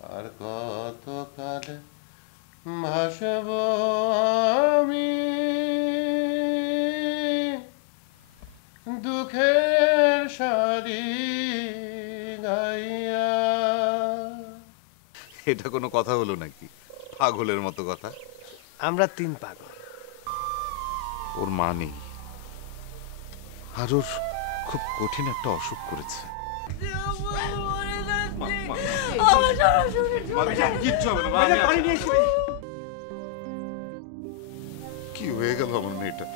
আর কতকাল ভাসব আমি দুঃখের সারি গাইয়া। এটা কোনো কথা হলো নাকি? পাগলের মতো কথা। আমরা তিন পাগল। ওর মা নেই, আর ওর খুব কঠিন একটা অসুখ করেছে। কি হয়ে গেল আমার মেয়েটা?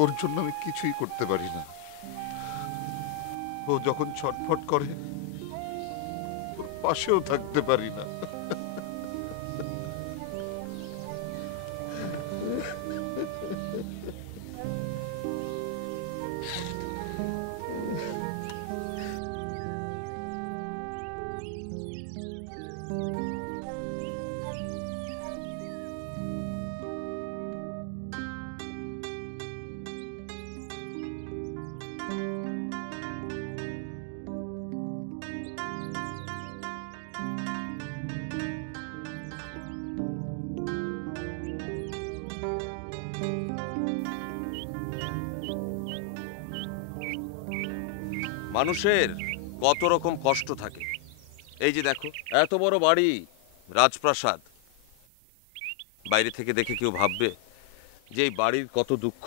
ওর জন্য আমি কিছুই করতে পারি না। ও যখন ছটফট করে ওর পাশেও থাকতে পারি না। মানুষের কত রকম কষ্ট থাকে। এই যে দেখো, এত বড় বাড়ি, রাজপ্রাসাদ, বাইরে থেকে দেখে কেউ ভাববে যে এই বাড়ির কত দুঃখ?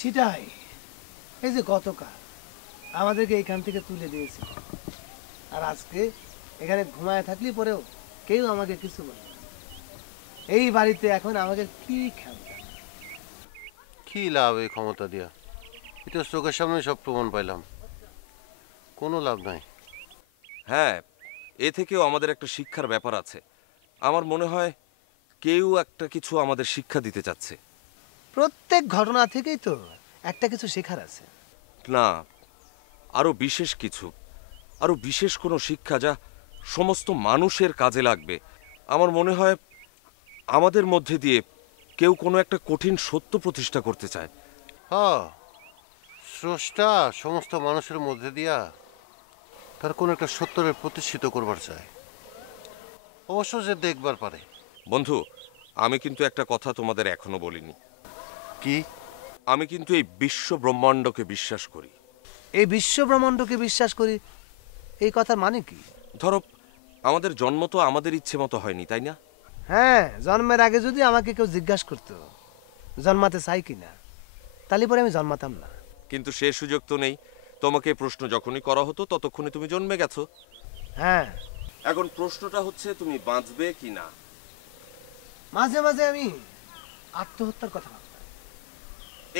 সেটাই। এই যে গতকাল আমাদেরকে এখান থেকে তুলে দিয়েছিল, আর আজকে এখানে ঘুমায় থাকলে পরেও কেউ আমাকে কিছু বলে না। এই বাড়িতে এখন আমাকে কি খেয়াল? কি লাভ এই ক্ষমতা দিয়া? এটা চোখের সামনে সব প্রমাণ পাইলাম, কোনো লাভ নাই। হ্যাঁ, এ থেকেও আমাদের একটা শিক্ষার ব্যাপার আছে। আমার মনে হয় কেউ একটা কিছু আমাদের শিক্ষা দিতে চাচ্ছে। প্রত্যেক ঘটনা থেকেই তো একটা কিছু শেখার আছে। না, আরো বিশেষ কিছু, আরো বিশেষ কোনো শিক্ষা যা সমস্ত মানুষের কাজে লাগবে। আমার মনে হয় আমাদের মধ্যে দিয়ে কেউ কোনো একটা কঠিন সত্য প্রতিষ্ঠা করতে চায়। হ্যাঁ, স্রষ্টা সমস্ত মানুষের মধ্যে দিয়া তার কোন একটা সত্যের প্রতিষ্ঠিত করবার চায়, অবশ্য যে দেখবার পারে। বন্ধু, আমি কিন্তু একটা কথা তোমাদের এখনো বলিনি। কি? আমি কিন্তু এই বিশ্ব ব্রহ্মাণ্ডকে বিশ্বাস করি। এই বিশ্ব ব্রহ্মাণ্ডকে বিশ্বাস করি, এই কথার মানে কি? ধরো, আমাদের জন্ম তো আমাদের ইচ্ছে মতো হয়নি, তাই না? হ্যাঁ, জন্মের আগে যদি আমাকে কেউ জিজ্ঞাসা করতো জন্মাতে চাই কিনা, তাহলে পরে আমি জন্মাতাম না। কিন্তু সে সুযোগ তো নেই। তোমাকে প্রশ্ন যখনই করা হতো ততক্ষণে তুমি জন্মে গেছো। হ্যাঁ, এখন প্রশ্নটা হচ্ছে তুমি বাঁচবে কি না। মাঝে মাঝে আমি আত্মহত্যার কথা ভাবতাম।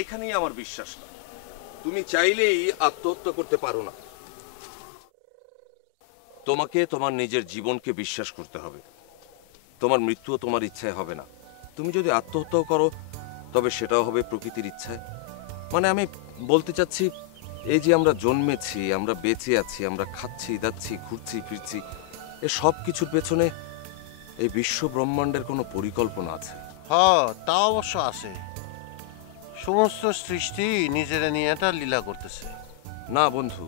এখানেই আমার বিশ্বাস না। তুমি চাইলেই আত্মহত্যা করতে পারো না। তোমাকে তোমার নিজের জীবনকে বিশ্বাস করতে হবে। তোমার মৃত্যুও তোমার ইচ্ছায় হবে না। তুমি যদি আত্মহত্যাও করো তবে সেটাও হবে প্রকৃতির ইচ্ছায়। মানে আমি বলতে চাচ্ছি, এই যে আমরা জন্মেছি, আমরা বেঁচে আছি, আমরা খাচ্ছি দাচ্ছি, ঘুরছি ফিরছি, এ সব কিছুর পেছনে এই বিশ্ব ব্রহ্মাণ্ডের কোনো পরিকল্পনা আছে। হ্যাঁ, তা অবশ্য আছে। সমস্ত সৃষ্টি নিজেরা নিয়ে একটা লীলা করতেছে। না বন্ধু,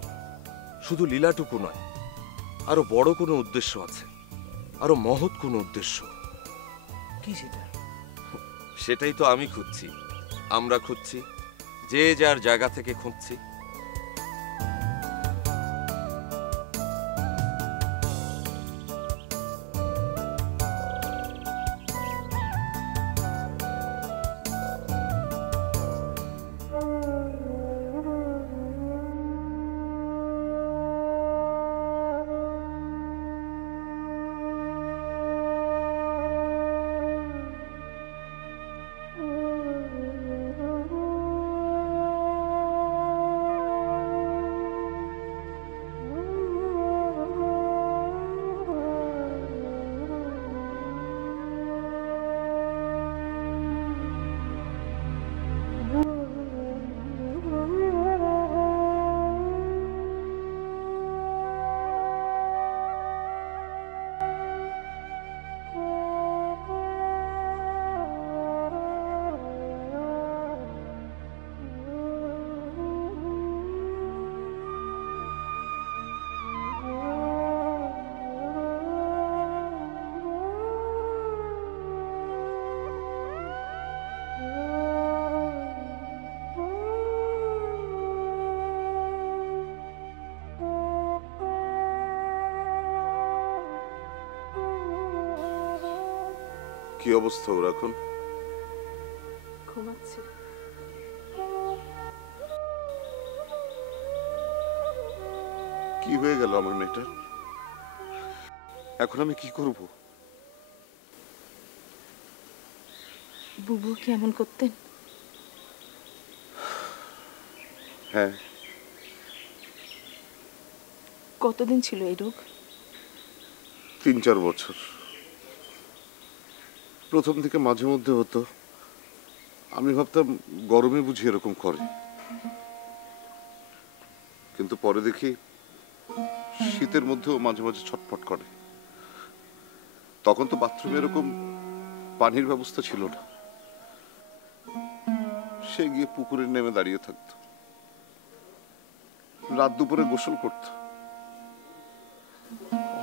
শুধু লীলাটুকু নয়, আরো বড় কোনো উদ্দেশ্য আছে, আরো মহৎ কোনো উদ্দেশ্য। কি সেটা? সেটাই তো আমি খুঁজছি, আমরা খুঁজছি, যে যার জায়গা থেকে খুঁজছি। কি অবস্থা ওর এখন? ঘুমাচ্ছে। কি হয়ে গেল আমার মেয়েটার? এখন আমি কি করব? বুবু কি এমন করতেন? হ্যাঁ, কতদিন ছিল এই রোগ? 3-4 বছর। প্রথম থেকে মাঝে মধ্যে হতো, আমি ভাবতাম গরমে বুঝি এরকম করে, কিন্তু পরে দেখি শীতের মধ্যেও মাঝে মাঝে ছটফট করে। তখন তো বাথরুমে এরকম পানির ব্যবস্থা ছিল না, সে গিয়ে পুকুরে নেমে দাঁড়িয়ে থাকতো, রাত দুপুরে গোসল করত।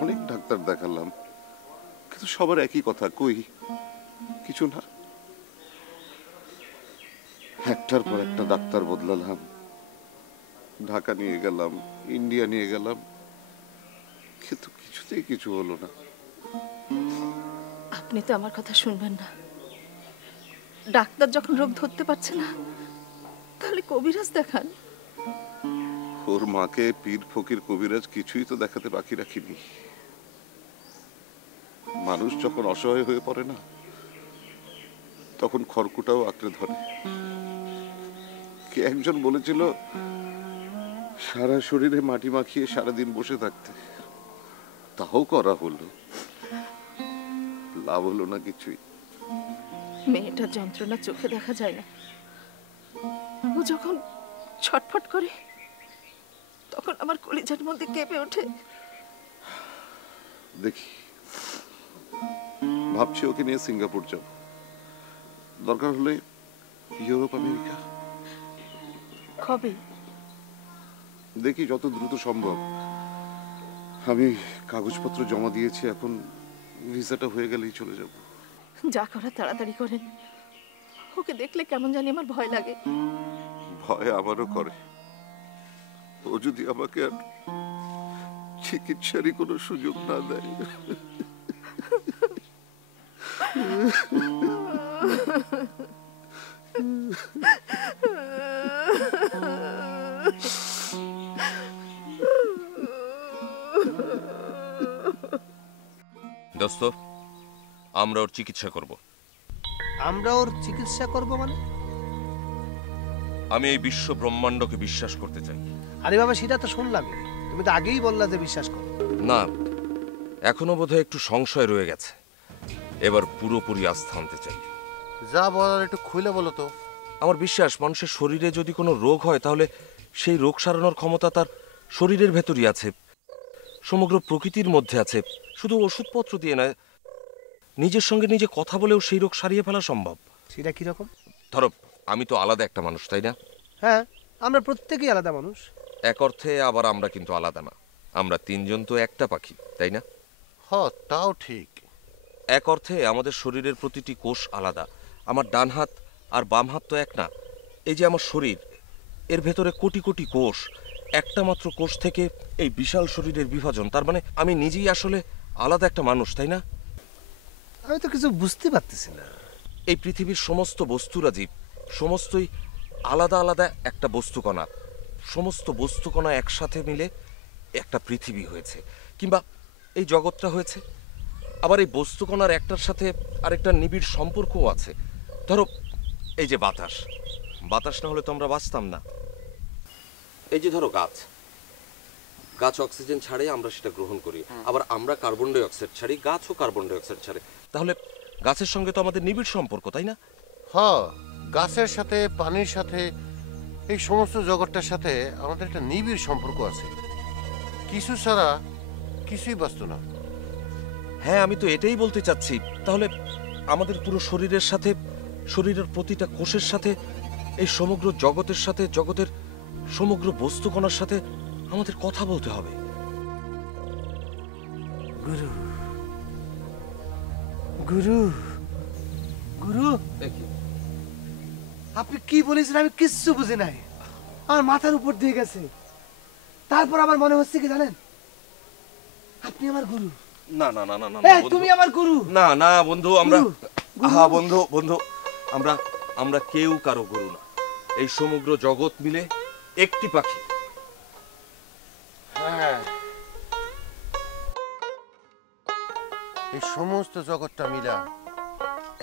অনেক ডাক্তার দেখালাম, কিন্তু সবার একই কথা, কই কিছু না। একটার পর একটা ডাক্তার বদলালাম, ঢাকা নিয়ে গেলাম, ইন্ডিয়া নিয়ে গেলাম, কিন্তু কিছুতেই কিছু হলো না। আপনি তো আমার কথা শুনবেন না। ডাক্তার যখন রোগ ধরতে পারছে না, তাহলে কবিরাজ দেখান। ওর মাকে পীর ফকির কবিরাজ কিছুই তো দেখাতে বাকি রাখিনি। মানুষ যখন অসহায় হয়ে পড়ে না, তখন খড়কুটাও আঁকড়ে ধরে। কে একজন বলেছিল সারা শরীরে মাটি মাখিয়ে সারাদিন বসে থাকতে, তাও করা হলো, লাভ হলো না কিছুই। মেয়েটার যন্ত্রণা চোখে দেখা যায় না। ও যখন ছটফট করে, তখন আমার কলিজার মধ্যে কেঁপে ওঠে। দেখি, ভাবছি ওকে নিয়ে সিঙ্গাপুর যাব, দরকার হলে ইউরোপ আমেরিকা। কবে? দেখি যত দ্রুত সম্ভব। আমি কাগজপত্র জমা দিয়েছি, এখন ভিসাটা হয়ে গেলেই চলে যাব। যা করার তাড়াতাড়ি করেন। ওকে দেখলে কেমন জানি আমার ভয় লাগে। ভয় আমারও করে। ও যদি আমাকে আর চিকিৎসারই কোনো সুযোগ না দেয়। দোস্ত, আমরা ওর চিকিৎসা করব। আমরা ওর চিকিৎসা করব মানে? আমি এই বিশ্ব ব্রহ্মাণ্ডকে বিশ্বাস করতে চাই। আরে বাবা, সেটা তো শুনলামই, তুমি তো আগেই বললা যে বিশ্বাস করো। না, এখনো বোধহয় একটু সংশয় রয়ে গেছে। এবার পুরোপুরি আস্থা আনতে চাই। যা বলার একটু খুলে বলো তো। আমার বিশ্বাস, মানুষের শরীরে যদি কোনো রোগ হয়, তাহলে সেই রোগ সারানোর ক্ষমতা তার শরীরের ভেতরই আছে, সমগ্র প্রকৃতির মধ্যে আছে। শুধু ওষুধপত্র দিয়ে নয়, নিজের সঙ্গে নিজে কথা বলেও সেই রোগ সারিয়ে ফেলা সম্ভব। সেটা কিরকম? ধরো, আমি তো আলাদা একটা মানুষ, তাই না? হ্যাঁ, আমরা প্রত্যেকেই আলাদা মানুষ। এক অর্থে আবার আমরা কিন্তু আলাদা না। আমরা তিনজন তো একটা পাখি, তাই না? হ, তাও ঠিক। এক অর্থে আমাদের শরীরের প্রতিটি কোষ আলাদা। আমার ডান হাত আর বাম হাত তো এক না। এই যে আমার শরীর, এর ভেতরে কোটি কোটি কোষ। একটা মাত্র কোষ থেকে এই বিশাল শরীরের বিভাজন। তার মানে আমি নিজেই আসলে আলাদা একটা মানুষ, তাই না? আমি তো কিছু বুঝতে পারতেছি না। এই পৃথিবীর সমস্ত বস্তুরাজীব, সমস্তই আলাদা আলাদা একটা বস্তুকণা। সমস্ত বস্তুকণা একসাথে মিলে একটা পৃথিবী হয়েছে, কিংবা এই জগৎটা হয়েছে। আবার এই বস্তুকণার একটার সাথে আরেকটা নিবিড় সম্পর্কও আছে। ধরো, এই যে বাতাস, বাতাস না হলে তো আমরা বাঁচতাম না। এই যে ধরো গাছ, গাছ অক্সিজেন ছাড়ে, আমরা সেটা গ্রহণ করি। আবার আমরা কার্বন ডাই অক্সাইড ছাড়ি, গাছও কার্বন ডাই অক্সাইড ছাড়ে। তাহলে গাছের সঙ্গে তো আমাদের নিবিড় সম্পর্ক, তাই না? হ, গাছের সাথে, পানির সাথে, এই সমস্ত জগৎটার সাথে আমাদের একটা নিবিড় সম্পর্ক আছে। কিছু ছাড়া কিছুই বাঁচত না। হ্যাঁ, আমি তো এটাই বলতে চাচ্ছি। তাহলে আমাদের পুরো শরীরের সাথে, শরীরের প্রতিটা কোষের সাথে, এই সমগ্র জগতের সাথে, জগতের সমগ্র বস্তুকণার সাথে আমাদের কথা বলতে হবে। গুরু, গুরু, গুরু, আপনি কি বলেছেন আমি কিচ্ছু বুঝি নাই। আমার মাথার উপর দিয়ে গেছে। তারপর আমার মনে হচ্ছে কি জানেন, আপনি আমার গুরু। না না না না না এই, তুমি আমার গুরু। না না বন্ধু, আমরা গুরু। আহা বন্ধু বন্ধু, আমরা আমরা কেউ কারো গুরু না। এই সমগ্র জগৎ মিলে একটি পাখি। হ্যাঁ, এই সমস্ত জগৎটা মিলা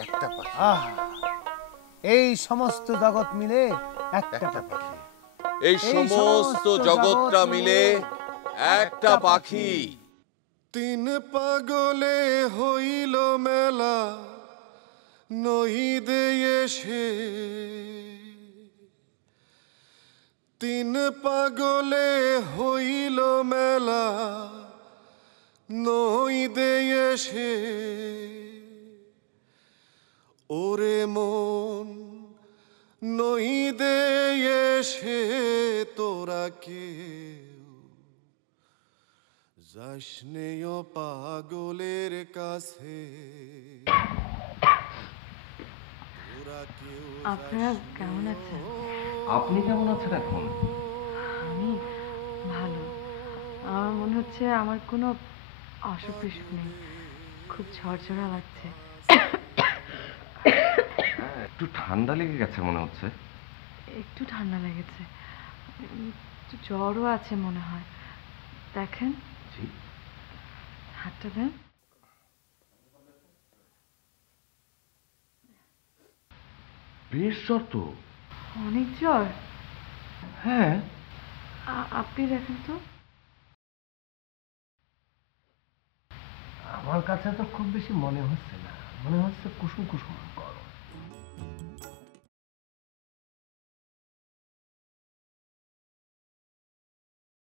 একটা পাখি। আহ, এই সমস্ত জগৎ মিলে একটা একটা পাখি। এই সমস্ত জগৎটা মিলে একটা পাখি। তিন পাগলে হইল মেলা নহিদে এসে, তিন পাগলে হইল মেলা নহিদে এসে, ওরে মন নহিদে এসে তোরা কেউ যাসনেও পাগলের কাছে, তোরা কেউ আপনারা কেমন আছেন? আপনি কেমন আছেন এখন? আমি ভালো। আমার মনে হচ্ছে আমার কোনো অসুখ বিসুখ নেই, খুব ঝরঝরা লাগছে। একটু ঠান্ডা লেগে গেছে মনে হচ্ছে। একটু ঠান্ডা লেগেছে, একটু জ্বরও আছে মনে হয়। দেখেন, জি, হাতটা দেন। বেশ জ্বর তো। অনেক জ্বর। হ্যাঁ, আপনি দেখেন তো। আমার কাছে তো খুব বেশি মনে হচ্ছে না, মনে হচ্ছে কুসুম কুসুম গরম।